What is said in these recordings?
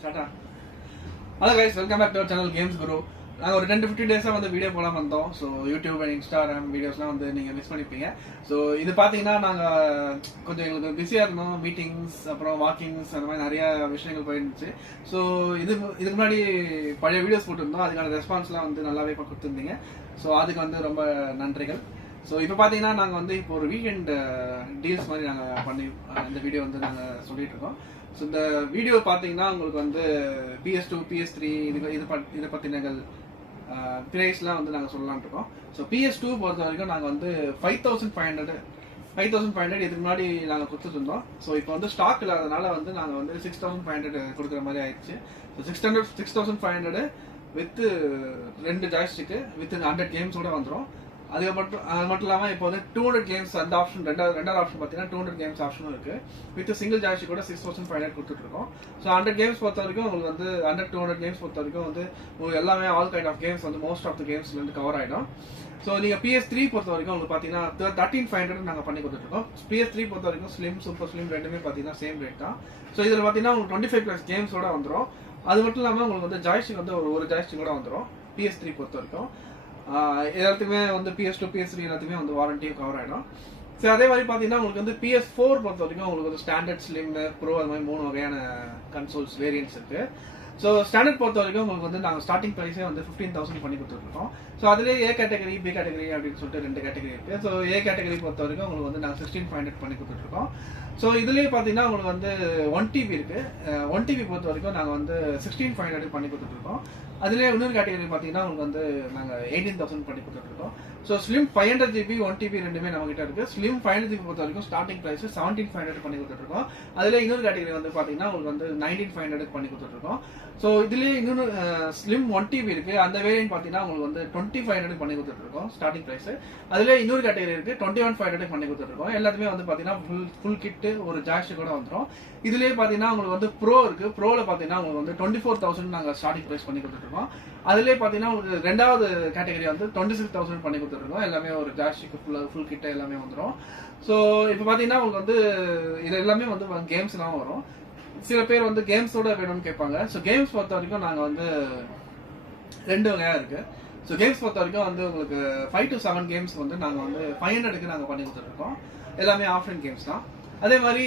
ஸ்டார்ட்டா. Hello guys, welcome back to our channel Games Guru. நாங்கள் ஒரு 10-15 டேஸாக வந்து வீடியோ போலாம் வந்தோம். ஸோ யூடியூப் அண்ட் இன்ஸ்டாகிராம் வீடியோஸ்லாம் வந்து நீங்கள் மிஸ் பண்ணியிருப்பீங்க. ஸோ இது பார்த்தீங்கன்னா நாங்கள் கொஞ்சம் எங்களுக்கு பிஸியாக இருந்தோம். மீட்டிங்ஸ், அப்புறம் வாக்கிங்ஸ், அந்த மாதிரி நிறையா விஷயங்கள் போயிருந்துச்சு. ஸோ இதுக்கு முன்னாடி பழைய வீடியோஸ் போட்டிருந்தோம். அதுக்கான ரெஸ்பான்ஸ்லாம் வந்து நல்லாவே கொடுத்துருந்தீங்க. ஸோ அதுக்கு வந்து ரொம்ப நன்றிகள். ஸோ இப்போ பார்த்தீங்கன்னா நாங்கள் வந்து இப்போ ஒரு வீக்கெண்ட் டீல்ஸ் மாதிரி நாங்கள் பண்ணி இந்த வீடியோ வந்து நாங்கள் சொல்லிட்டு இருக்கோம். ஸோ இந்த வீடியோ பார்த்தீங்கன்னா உங்களுக்கு வந்து PS2, PS3 இதை பற்றினங்கள் ப்ரைஸ்லாம் வந்து நாங்கள் சொல்லலாம்னு இருக்கோம். ஸோ PS2 பொறுத்த வரைக்கும் நாங்கள் வந்து 5500 இதுக்கு முன்னாடி நாங்கள் கொடுத்துருந்தோம். ஸோ இப்போ வந்து ஸ்டாக் இல்லாதனால வந்து நாங்கள் வந்து 6500 கொடுக்குற மாதிரி ஆயிடுச்சு. ஸோ 6500 வித் 2 ஜாய்ஸ்டிக்கு வித் 100 கேம்ஸோட வந்துடும். அது மட்டும் இல்லாமல் இப்போ வந்து 200 கேம்ஸ் அந்த ஆப்ஷன் ரெண்டாவது ஆப்ஷன் பார்த்தீங்கன்னா 200 கேம்ஸ் ஆப்ஷனும் இருக்கு. வித் சிங்கிள் ஜாய்ஸ்டிக் கூட 6500 கொடுத்துட்டு இருக்கோம். ஸோ 100 கேம்ஸ் பொறுத்த வரைக்கும் உங்களுக்கு வந்து 200 கேம்ஸ் பொறுத்த வரைக்கும் வந்து உங்களுக்கு எல்லாமே ஆல் கைண்ட் ஆஃப் கேம்ஸ் வந்து மோஸ்ட் ஆஃப் த கேம்ஸ் வந்து கவர் ஆகிடும். ஸோ நீங்கள் PS3 பொறுத்த வரைக்கும் உங்களுக்கு பார்த்தீங்கன்னா 13500 நாங்கள் பண்ணி கொடுத்துருக்கோம். PS3 பொறுத்த வரைக்கும் ஸ்லிம், சூப்பர் ஸ்லிம் ரெண்டுமே பார்த்தீங்கன்னா சேம் ரேட் தான். ஸோ இதில் பார்த்தீங்கன்னா உங்களுக்கு 25+ கேம்ஸோட வந்துடும். அது மட்டும் இல்லாமல் உங்களுக்கு வந்து ஜாய்ஸ்டிக் வந்து ஒரு ஜாய்ஸ்டிக் கூட வந்துடும் PS3 பொறுத்த வரைக்கும். எல்லாத்துக்குமே வந்து PS2, PS3 எல்லாத்துக்குமே வந்து வாரண்டியும் கவர் ஆகிடும். ஸோ அதே மாதிரி பார்த்தீங்கன்னா உங்களுக்கு வந்து PS4 பொறுத்த வரைக்கும் உங்களுக்கு வந்து ஸ்டாண்டர்ட், ஸ்லிம், ப்ரோ அது மாதிரி 3 வகையான கன்சோல்ஸ் வேரியன்ட்ஸ் இருக்கு. ஸோ ஸ்டாண்டர்ட் பொறுத்த வரைக்கும் உங்களுக்கு வந்து நாங்கள் ஸ்டார்டிங் ப்ரைஸே வந்து 15,000 பண்ணி கொடுத்துருக்கோம். ஸோ அதிலே A கேட்டகரி, B கேட்டகரி அப்படின்னு சொல்லிட்டு 2 கேட்டகரி இருக்கு. ஸோ A கேட்டகரி பொறுத்த வரைக்கும் உங்களுக்கு வந்து நாங்கள் 16500 பண்ணி கொடுத்துருக்கோம். ஸோ இதுலேயே பார்த்தீங்கன்னா உங்களுக்கு வந்து 1TB இருக்கு. 1TB பொறுத்த வரைக்கும் நாங்கள் வந்து 16500 பண்ணி கொடுத்துருக்கோம். அதுலேயே இன்னொரு கேட்டகரி பார்த்தீங்கன்னா உங்களுக்கு வந்து நாங்கள் 18,000 பண்ணி கொடுத்துருக்கோம். ஸோ ஸ்லிம் 500GB 1TB ரெண்டுமே நம்ம கிட்ட இருக்கு. ஸ்லிம் 500GB பொறுத்த வரைக்கும் ஸ்டார்டிங் ப்ரைஸ் 17500 பண்ணி கொடுத்துருக்கோம். அதுல இன்னொரு கேட்டகரி வந்து பார்த்தீங்கன்னா உங்களுக்கு வந்து 19500 பண்ணி கொடுத்துருக்கோம். ஸோ இதுலேயே இன்னொரு ஸ்லிம் 1TB இருக்கு. அந்த வேரியன்ட் பார்த்தீங்கன்னா உங்களுக்கு வந்து 2500 பண்ணி கொடுத்துருக்கோம் ஸ்டார்டிங் ப்ரைஸ். அதுல இன்னொரு கேட்டகரி இருக்கு 21500 பண்ணி கொடுத்துருக்கோம். எல்லாத்துமே வந்து பார்த்தீங்கன்னா ஃபுல் கிட்டு ஒரு ஜாய்ஸ்டிக் கூட வந்துடும். இதுலேயே பார்த்தீங்கன்னா உங்களுக்கு வந்து ப்ரோ இருக்கு. ப்ரோவில் பார்த்தீங்கன்னா உங்களுக்கு வந்து 24,000 நாங்கள் ஸ்டார்டிங் ப்ரைஸ் பண்ணி கொடுத்துருக்கோம். அதுலேயே பார்த்தீங்கன்னா உங்களுக்கு ரெண்டாவது கேட்டகரி வந்து 26,000 பண்ணி கொடுத்துருக்கோம். எல்லாமே ஒரு ஜாய்ஸ்டிக் ஃபுல் கிட்ட எல்லாமே வந்துடும். ஸோ இப்போ பார்த்தீங்கன்னா உங்களுக்கு வந்து இது எல்லாமே வந்து கேம்ஸ்லாம் வரும். சில பேர் வந்து கேம்ஸோட வேணும்னு கேட்பாங்க. ஸோ கேம்ஸ் பொறுத்த வரைக்கும் நாங்கள் வந்து 2 வகையாக இருக்கு. ஸோ கேம்ஸ் பொறுத்த வரைக்கும் வந்து உங்களுக்கு 5 to 7 கேம்ஸ் வந்து நாங்கள் வந்து 500க்கு நாங்கள் பண்ணி கொடுத்துருக்கோம். எல்லாமே ஆஃப்லைன் கேம்ஸ் தான். அதே மாதிரி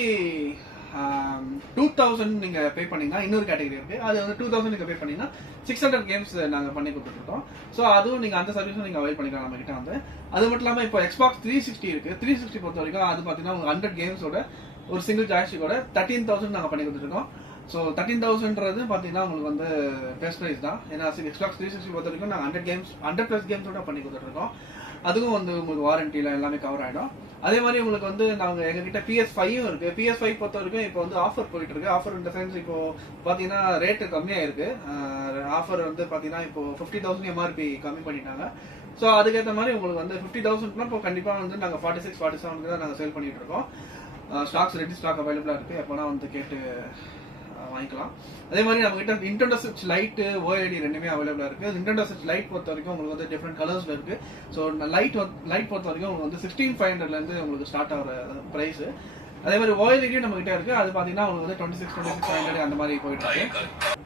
2000 நீங்கள் பே பண்ணீங்கன்னா இன்னொரு கேட்டகரி இருக்கு. அது வந்து 2000 நீங்கள் பே பண்ணீங்கன்னா 600 கேம்ஸ் நாங்கள் பண்ணி கொடுத்துருக்கோம். ஸோ அதுவும் நீங்கள் அந்த சர்வீஸும் நீங்கள் அவைல் பண்ணிக்கலாம் நம்ம கிட்ட வந்து. அது மட்டும் இல்லாமல் இப்போ Xbox 360 இருக்கு. 360 பொறுத்த வரைக்கும் அது பார்த்தீங்கன்னா உங்களுக்கு 100 கேம்ஸோட ஒரு சிங்கிள் ஜாய்ஸ்டிக்கோட 13,000 நாங்கள் பண்ணி கொடுத்துருக்கோம். ஸோ 13,000ன்றது பார்த்தீங்கன்னா உங்களுக்கு வந்து பெஸ்ட் ப்ரைஸ் தான். ஏன்னா Xbox 360 பொறுத்த வரைக்கும் நாங்கள் 100+ கேம்ஸோட பண்ணி கொடுத்துருக்கோம். அதுவும் வந்து உங்களுக்கு வாரண்டியில் எல்லாமே கவர் ஆகிடும். அதே மாதிரி உங்களுக்கு வந்து நாங்கள் எங்ககிட்ட PS5ம் இருக்கு. PS5 பொறுத்த வரைக்கும் இப்போ வந்து ஆஃபர் போயிட்டு இருக்கு. ஆஃபர் இந்த சென்ஸ் இப்போ பார்த்தீங்கன்னா ரேட்டு கம்மியாக இருக்கு. ஆஃபர் வந்து பார்த்தீங்கன்னா இப்போ 50,000 MRP கம்மி பண்ணிட்டாங்க. ஸோ அதுக்கேற்ற மாதிரி உங்களுக்கு வந்து 50,000னா இப்போ கண்டிப்பாக வந்து நாங்கள் 46, 47 தான் நாங்கள் சேல் பண்ணிட்டு இருக்கோம். ஸ்டாக்ஸ் ரெடி ஸ்டாக் அவைலபிளாக இருக்கு. எப்போனா வந்து கேட்டு வாங்கிக்கலாம். அதே மாதிரி நம்ம கிட்ட Nintendo Switch Lite, OLED ரெண்டுமே அவைலபிளா இருக்கு. Nintendo Switch Lite பொறுத்த வரைக்கும் உங்களுக்கு வந்து டிஃப்ரெண்ட் கலர்ஸ்ல இருக்கு. ஸோ லைட் பொறுத்த வரைக்கும் உங்களுக்கு வந்து 16500 இருந்து உங்களுக்கு ஸ்டார்ட் ஆகிற பிரைஸ். அதே மாதிரி OLED நம்ம கிட்ட இருக்கு. அது பாத்தீங்கன்னா உங்களுக்கு வந்து 26,500 அந்த மாதிரி போயிட்டு இருக்கு.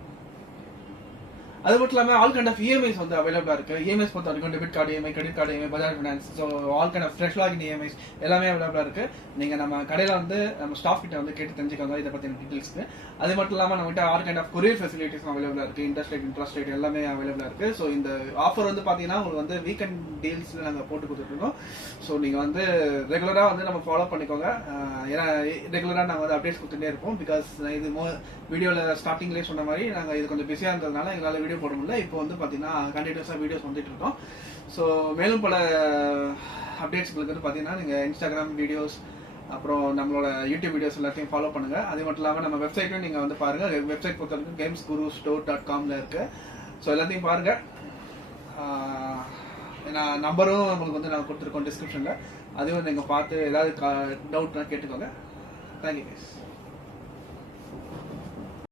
அது மட்டும் இல்லாமல் ஆல் கைண்ட் ஆஃப் EMIs வந்து அவைலபிளா இருக்கு. EMIs பொறுத்த வரைக்கும் debit card EMI, credit card EMI, Bajaj finance, so all kind of fresh login EMIs எல்லாமே அவைலபிளா இருக்கு. நீங்க நம்ம கடையில வந்து நம்ம ஸ்டாஃப் கிட்ட வந்து கேட்டு தெரிஞ்சுக்கோங்க இதை பத்தின டீடைல்ஸ்க்கு. அது மட்டும் இல்லாமல் நம்ம கிட்ட all kind of courier facilities அவைலபிளா இருக்கு. இன்ட்ரெஸ்ட் ரேட் எல்லாமே அவைலபிளா இருக்கு. ஸோ இந்த ஆஃபர் வந்து பாத்தீங்கன்னா உங்களுக்கு வந்து வீக்கெண்ட் டீல்ஸ்ல நாங்கள் போட்டு கொடுத்துட்டு இருக்கோம். ஸோ நீங்க வந்து ரெகுலரா வந்து நம்ம ஃபாலோ பண்ணிக்கோங்க. ஏன்னா ரெகுலரா நாங்கள் வந்து அப்டேட்ஸ் கொடுத்துட்டே இருப்போம். பிகாஸ் இது வீடியோல ஸ்டார்டிங்லேயே சொன்ன மாதிரி நாங்கள் இது கொஞ்சம் பிஸியாக இருந்ததுனால எங்களால் வீடியோ போட முடியல. இப்போ வந்து பார்த்தீங்கன்னா கண்டினியூஸாக வீடியோஸ் வந்துட்டு இருக்கோம். ஸோ மேலும் பல அப்டேட்ஸ்களுக்கு வந்து பார்த்தீங்கன்னா நீங்கள் இன்ஸ்டாகிராம் வீடியோஸ், அப்புறம் நம்மளோட யூடியூப் வீடியோஸ் எல்லாத்தையும் ஃபாலோ பண்ணுங்க. அது மட்டும் இல்லாமல் நம்ம வெப்சைட்டும் நீங்கள் வந்து பாருங்க. வெப்சைட் பொறுத்த வரைக்கும் gamesgurustore.com இருக்கு. ஸோ எல்லாத்தையும் பாருங்க. நான் நம்பரும் உங்களுக்கு வந்து நாங்கள் கொடுத்துருக்கோம் டிஸ்கிரிப்ஷனில். அதுவும் நீங்கள் பார்த்து ஏதாவது டவுட்னா கேட்டுக்கோங்க. Thank you guys.